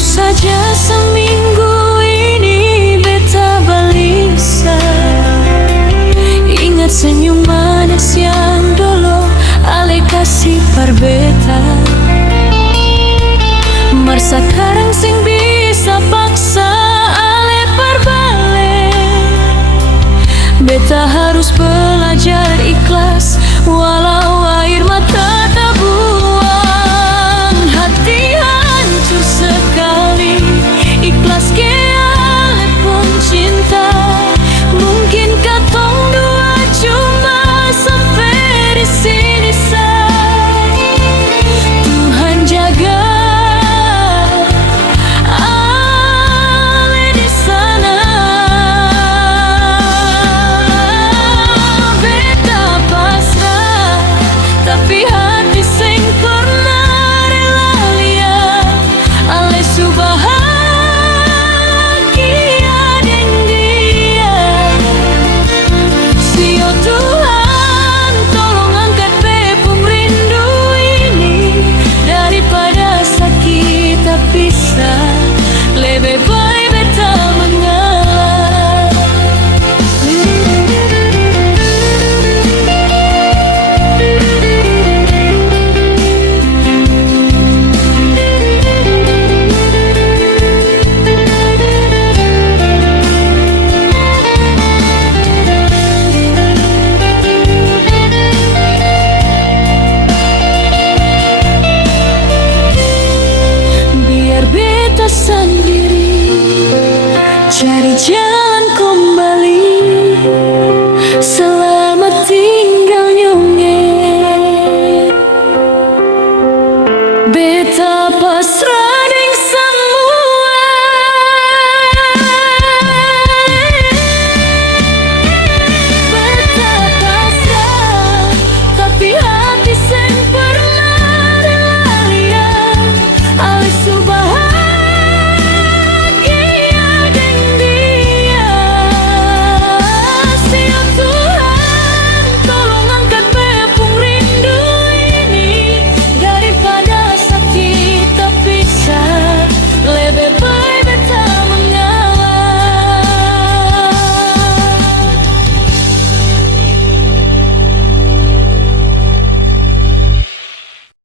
saja seminggu ini beta balisa. Ingat senyum manis yang dulu ale kasih par beta. Mar sakarang sing bisa paksa ale perbalik. Beta harus belajar ikhlas walau air mata tak buang. Hati hancur sekali, ikhlas ke ale pun cinta. Mungkin katong dua cuma sampai di sini say. Tuhan jaga ale di sana. Beta pasrah, tapi hati sing pernah rela liat ale subahagia deng dia. Sio Tuhan, tolong angkat bepung rindu ini. Daripada sakit tak bisa, lebih baik beta mengalah. Biar beta sendiri cari jalan kembali. Selamat tinggal nyonge, beta pasrah.